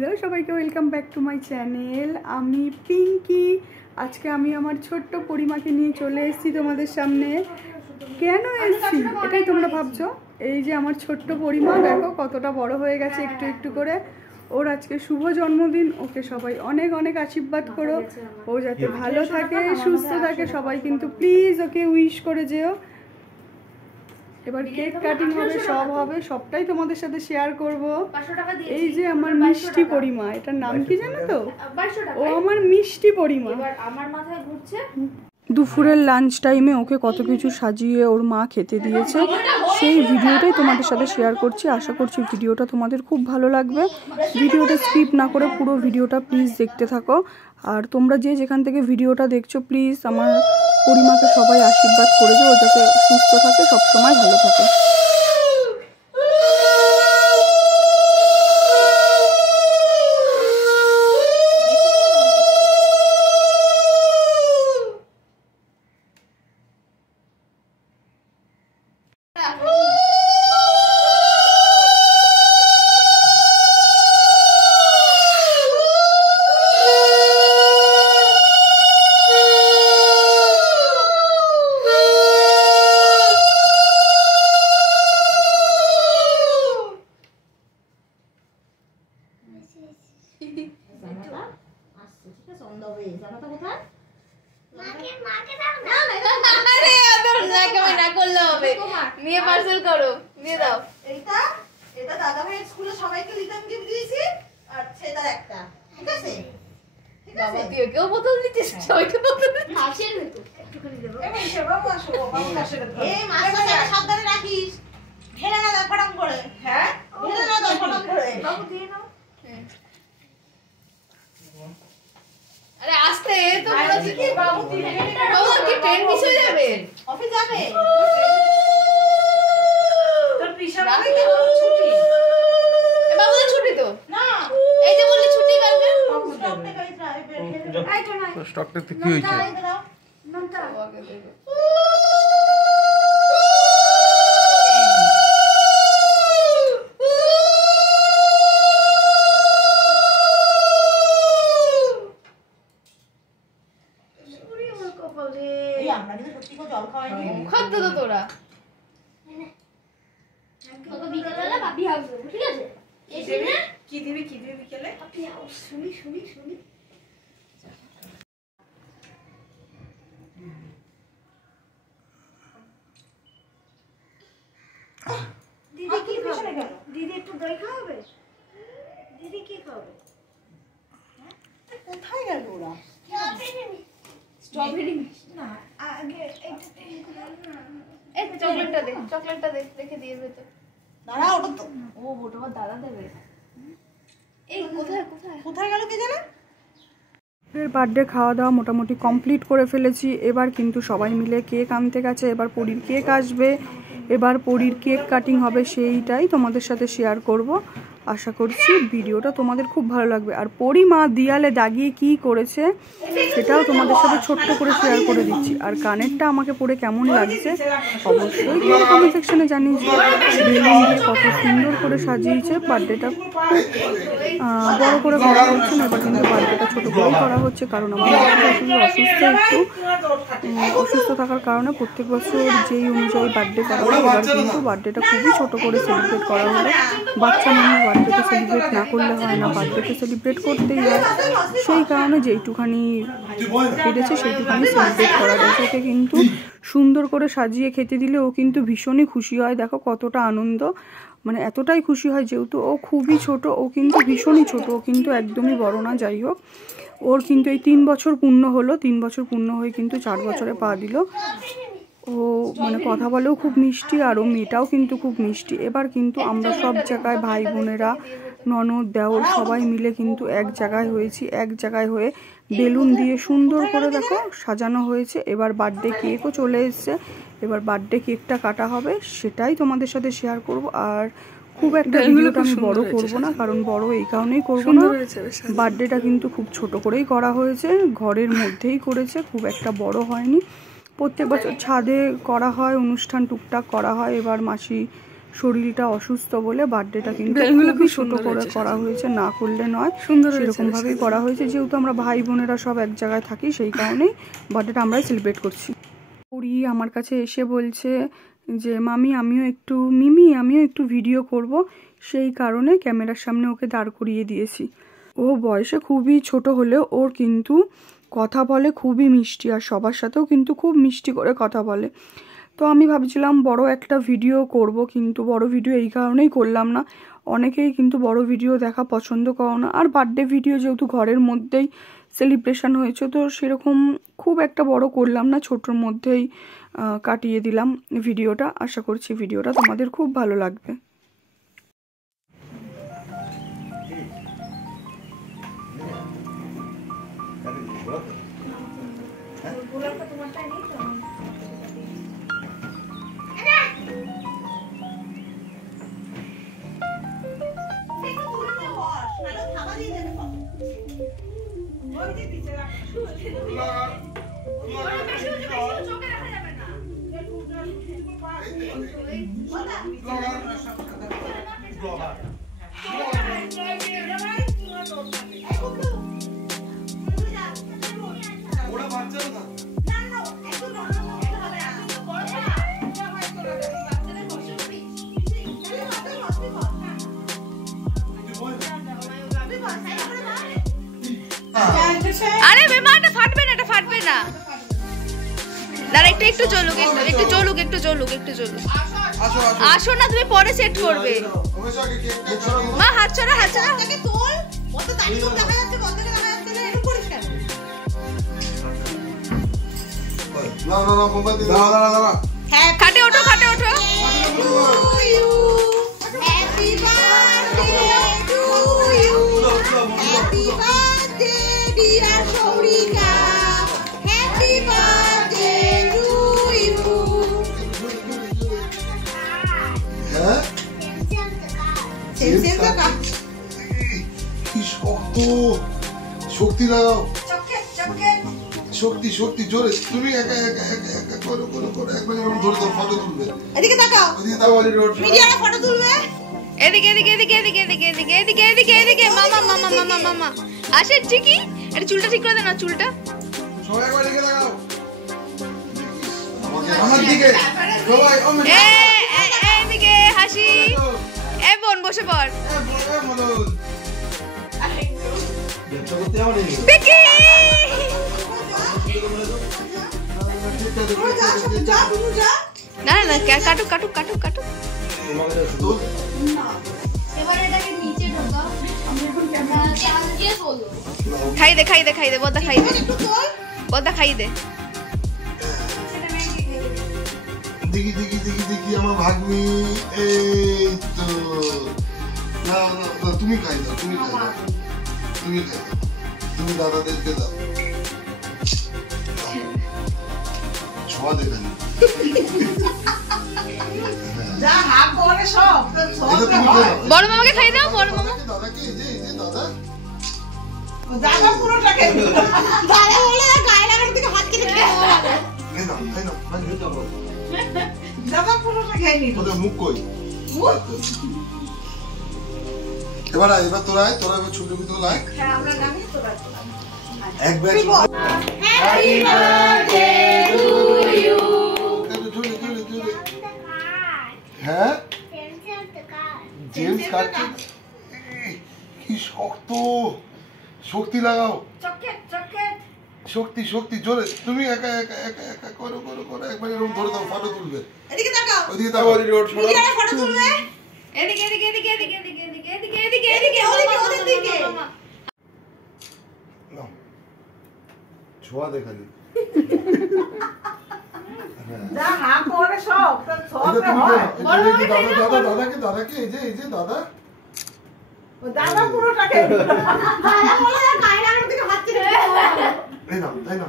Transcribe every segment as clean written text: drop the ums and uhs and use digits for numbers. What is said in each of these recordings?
Hello সবাইকে, welcome back to my channel. আমি পিঙ্কি। আজকে আমি আমার ছোট্ট পরিমাকে নিয়ে চলে এসেছি তোমাদের সামনে। কেন এসেছি এটাই তোমরা ভাবছো। এই যে আমার ছোট্ট পরিমা, দেখো কতটা বড় হয়ে গেছে একটু একটু করে। ওর আজকে শুভ জন্মদিন, ওকে সবাই অনেক অনেক আশীর্বাদ করো। ও যাতে ভালো থাকে, সুস্থ থাকে, সবাই কিন্তু প্লিজ ওকে উইশ করে যেও। এবার কেক কাটিং হবে, সব হবে, সবটাই তোমাদের সাথে শেয়ার করব। এই যে আমার মিষ্টি পরিমা, এটার নাম কি জানো তো? ও আমার মিষ্টি পরিমা। আমার মাথায় ঘুরছে। দুপুরের লাঞ্চ টাইমে ওকে কত কিছু সাজিয়ে ওর মা খেতে দিয়েছে, সেই ভিডিওটাই তোমাদের সাথে শেয়ার করছি। আশা করছি ভিডিওটা তোমাদের খুব ভালো লাগবে। ভিডিওটা স্কিপ না করে পুরো ভিডিওটা প্লিজ দেখতে থাকো। আর তোমরা যে যেখান থেকে ভিডিওটা দেখছো, প্লিজ আমার পরিমাকে সবাই আশীর্বাদ করে যে ও যাতে সুস্থ থাকে, সবসময় ভালো থাকে। নিয়ে পার্সেল করো, নিয়ে দাও। এটা এটা দাদা ভাই স্কুলে সবাইকে লিটান গিফট দিয়েছি, আর সেটার একটা ঠিক আছে। বাবা তুই কেউ বোতল দিচ্ছিস, সবাইকে বোতল মাছের ভেতর একটুখানি দেবো। এই সেবা মাসো বাবু কাছে এই মাছটা সাবধানে রাখিস, ঢেলে না দাও ফটাম করে। হ্যাঁ ঢেলে না দাও ফটাম করে। বাবু দিয়ে নাও। আরে আস্তে, তো পুরো কি বাবু দিলে বাবু কি ট্রেন মিস হয়ে যাবে? অফিস যাবে তোর পিসা বলে কি ছুটি? এ বাবু তো ছুটি তো না, এই যে বললি ছুটি কালকে। স্টক থেকে এই তো নাই স্টকটা কি হয়েছে? দাও নমটা বাবাকে দেবো। এই আমরা কিন্তু সত্যি করে জল খাওয়াইনি। খাদ্য তো তোরা তোকে বিকেলবেলা পাপি হাউস দেবো, ঠিক আছে? এসে না কি দিবি বিকেলে? পাপি হাউস শুনি। দিদি কি খাবে? দিদি একটু দই খাবে? দিদি কি খাবে? কোথায় গেল ওরা? স্ট্রবেরি না আগে এটা এই চকলেটটা দে রেখে দিয়ে ভেতর। দাঁড়া, ওটা তো ও ওটা দাদা দেবে। এই কোথায় গেল কে জানে? বার্থডে খাওয়া দাওয়া মোটামুটি কমপ্লিট করে ফেলেছি। এবার কিন্তু সবাই মিলে কেক আনতে গেছে। এবার পরীর কেক আসবে, এবার পরীর কেক কাটিং হবে, সেইটাই তোমাদের সাথে শেয়ার করব। আশা করছি ভিডিওটা তোমাদের খুব ভালো লাগবে। আর পরিমা দিয়ালে দাগিয়ে কি করেছে সেটাও তোমাদের সাথে ছোট্ট করে শেয়ার করে দিচ্ছি। আর কানেরটা আমাকে পরে কেমন লাগছে অবশ্যই কমেন্ট সেকশনে জানিয়েছি। বেলুন দিয়ে কত সুন্দর করে সাজিয়েছে। বার্থডেটা বড় করে করা হচ্ছে না, এবার কিন্তু বার্থডেটা ছোটো করেই করা হচ্ছে, কারণ আমার অসুস্থ থাকার কারণে প্রত্যেক বছর যেই অনুযায়ী বার্থডে করা হয়, এবার কিন্তু বার্থডেটা খুবই ছোট করে সেলিব্রেট করা হলো। বাচ্চা মানুষ বার্থডেকে সেলিব্রেট না করলে হয় না, বার্থডেকে সেলিব্রেট করতেই হয়। সেই কারণে যেইটুখানি পেরেছে সেইটুখানি সেলিব্রেট করা গেছে। ওকে কিন্তু সুন্দর করে সাজিয়ে খেতে দিলে ও কিন্তু ভীষণই খুশি হয়। দেখো কতটা আনন্দ, মানে এতটাই খুশি হয়, যেহেতু ও খুবই ছোট, ও কিন্তু ভীষণই ছোট, ও কিন্তু একদমই বড় না। যাই হোক, ওর কিন্তু এই 3 বছর পূর্ণ হলো, 3 বছর পূর্ণ হয়ে কিন্তু 4 বছরে পা দিল। ও মানে কথা বলেও খুব মিষ্টি, আর ও মেয়েটাও কিন্তু খুব মিষ্টি। এবার কিন্তু আমরা সব জায়গায় ভাই বোনেরা, ননদ দেওর সবাই মিলে কিন্তু এক জায়গায় হয়েছি। এক জায়গায় হয়ে বেলুন দিয়ে সুন্দর করে দেখো সাজানো হয়েছে। এবার বার্থডে কেকও চলে এসছে, এবার বার্থডে কেকটা কাটা হবে, সেটাই তোমাদের সাথে শেয়ার করব। আর খুব একটা ভিডিওটা আমি বড় করব না, কারণ বড় এই কারণেই করবো না, বার্থডেটা কিন্তু খুব ছোট করেই করা হয়েছে, ঘরের মধ্যেই করেছে, খুব একটা বড় হয়নি। প্রত্যেক বছর ছাদে করা হয় অনুষ্ঠান, টুকটাক করা হয়। এবার মাসি শরীরটা অসুস্থ বলে বার্থডেটা কিন্তু খুবই ছোট করে করা হয়েছে, না করলে নয়, সেরকম ভাবেই করা হয়েছে। যেহেতু আমরা ভাই বোনেরা সব এক জায়গায় থাকি, সেই কারণেই বার্থডেটা আমরাই সেলিব্রেট করছি। ওরি আমার কাছে এসে বলছে যে মামি আমিও একটু ভিডিও করব, সেই কারণে ক্যামেরার সামনে ওকে দাঁড় করিয়ে দিয়েছি। ও বয়সে খুবই ছোট হলেও ওর কিন্তু কথা বলে খুবই মিষ্টি, আর সবার সাথেও কিন্তু খুব মিষ্টি করে কথা বলে। তো আমি ভাবছিলাম বড় একটা ভিডিও করব, কিন্তু বড় ভিডিও এই কারণেই করলাম না, অনেকেই কিন্তু বড় ভিডিও দেখা পছন্দ করো না। আর বার্থডে ভিডিও যেহেতু ঘরের মধ্যেই সেলিব্রেশন হয়েছে, তো সেরকম খুব একটা বড় করলাম না, ছোটোর মধ্যেই কাটিয়ে দিলাম ভিডিওটা। আশা করছি ভিডিওটা তোমাদের খুব ভালো লাগবে। আরে বিমানটা ফাটবে না, এটা ফাটবে না। দাঁড়া একটু চলুক। আসো না, তুমি পরে সেট করবে। মা হাত ছড়া। তোল কত দাঁড়িয়ে দেখা যাচ্ছে, বন্ধ করে দেখা যাচ্ছে না, একটু পরিষ্কার না মোমবাতি দাও। হ্যাঁ খাটে ওঠো। Happy birthday to you, happy birthday dear Sourika, happy birthday to you. হ্যাঁ সেম তো কাজ। কি শক্ত, শক্তি লাগাও, শক্তি জোরে। তুমি একা করো একবার এরকম ধরে দাও, ফটো তুলবে। এদিকে তাকাও, মিডিয়ারে ফটো তুলবে। এদিকে মামা আসেন ঠিকই। এটা চুলটা ঠিক করে দে না, চুলটা সবাই একবার দিকে তাকাও, আমার দিকে সবাই। এদিকে হাসি। এ বোন বসে পড়। দেখি না কাটুক। এবার এটাকে নিচে ঢোকাও, দিয়ে তোলো। খাই দে বদ্দা, খাই দে একটু তোল, বদ্দা, খাই দে। দেখি আমার ভাগ্নি। এই তো না তুমি খাই দাও, তুমি দাদাদেরকে দাও। ছোঁয়া দেখেন যা হাত করে সব বড় মামাকে খাই দাও, বড় মামা। দাদাকে দাদা পুরোটাকে দাদা বলে গায়ে লাগানোর থেকে হাত কেটে খেয়ে দাদা পুরোটা খেয়ে নিল। তোদের মুখ কই? এবার তোরা এবার ছুটির ভিতরে লাগ। হ্যাঁ আমরা জানি তো এক batch. Happy birthday to you. হ্যাঁ জেমস কাটছে, কি শক্ত, শক্তি লাগাও, শক্তি জোরে। তুমি একা করো একবার এরকম ধরে দাও, ফটো তুলবে। এদিকে তাকাও, ওদিকে তাকাও, মিডিয়ারে ফটো তুলবে। এদিকে ওদের দিকে নাও, ছোঁয়া দেখালি। যা হাত করে সব দাদাকে এই যে দাদা দাদা পুরোটাকে দাদা বলে গায়ে লাগানোর থেকে হাত কেটে তাই না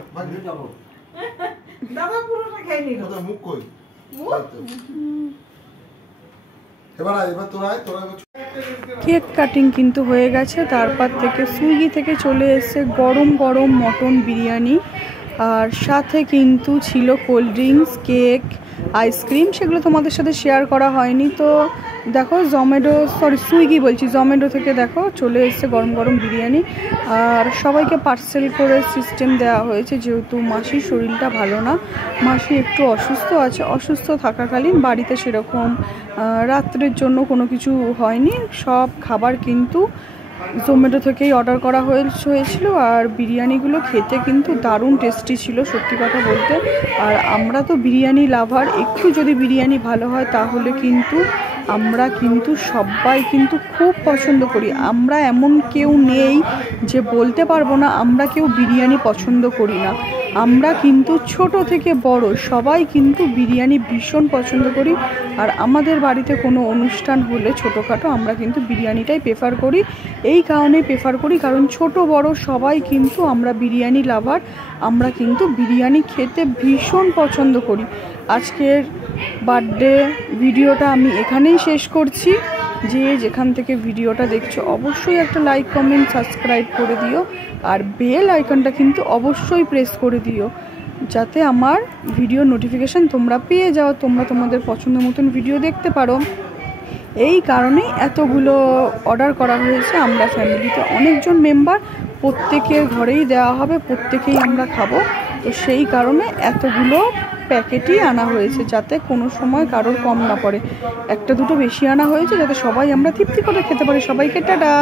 দাদা পুরোটা খেয়ে নিল। তোদের মুখ কই? এবার তোরা কেক কাটিং কিন্তু হয়ে গেছে, তারপর থেকে সুইগি থেকে চলে এসেছে গরম মটন বিরিয়ানি, আর সাথে কিন্তু ছিল কোল্ড ড্রিঙ্কস, কেক, আইসক্রিম, সেগুলো তোমাদের সাথে শেয়ার করা হয়নি। তো দেখো জোম্যাটো থেকে দেখো চলে এসেছে গরম গরম বিরিয়ানি। আর সবাইকে পার্সেল করে সিস্টেম দেওয়া হয়েছে, যেহেতু মাসির শরীরটা ভালো না, মাসি একটু অসুস্থ আছে। অসুস্থ থাকাকালীন বাড়িতে সেরকম রাত্রের জন্য কোনো কিছু হয়নি, সব খাবার কিন্তু জোম্যাটো থেকেই অর্ডার করা হয়েছিল। আর বিরিয়ানিগুলো খেতে কিন্তু দারুণ টেস্টি ছিল সত্যি কথা বলতে। আর আমরা তো বিরিয়ানি লাভার, একটু যদি বিরিয়ানি ভালো হয় তাহলে কিন্তু আমরা কিন্তু সবাই কিন্তু খুব পছন্দ করি। আমরা এমন কেউ নেই যে বলতে পারবো না আমরা কেউ বিরিয়ানি পছন্দ করি না। আমরা কিন্তু ছোট থেকে বড় সবাই কিন্তু বিরিয়ানি ভীষণ পছন্দ করি। আর আমাদের বাড়িতে কোনো অনুষ্ঠান হলে ছোটোখাটো আমরা কিন্তু বিরিয়ানিটাই প্রেফার করি। এই কারণেই প্রেফার করি কারণ ছোট বড় সবাই কিন্তু আমরা বিরিয়ানি লাভার, আমরা কিন্তু বিরিয়ানি খেতে ভীষণ পছন্দ করি। আজকের বার্থডে ভিডিওটা আমি এখানেই শেষ করছি। যে যেখান থেকে ভিডিওটা দেখছো অবশ্যই একটা লাইক কমেন্ট সাবস্ক্রাইব করে দিও, আর বেল আইকনটা কিন্তু অবশ্যই প্রেস করে দিও যাতে আমার ভিডিও নোটিফিকেশান তোমরা পেয়ে যাও, তোমরা তোমাদের পছন্দ মতন ভিডিও দেখতে পারো। এই কারণেই এতগুলো অর্ডার করা হয়েছে। আমরা ফ্যামিলিতে অনেকজন মেম্বার, প্রত্যেকের ঘরেই দেওয়া হবে, প্রত্যেকেই আমরা খাবো। তো সেই কারণে এতগুলো প্যাকেটই আনা হয়েছে যাতে কোনো সময় কারোর কম না পড়ে। একটা দুটো বেশি আনা হয়েছে যাতে সবাই আমরা তৃপ্তি করে খেতে পারি। সবাইকে টাটা।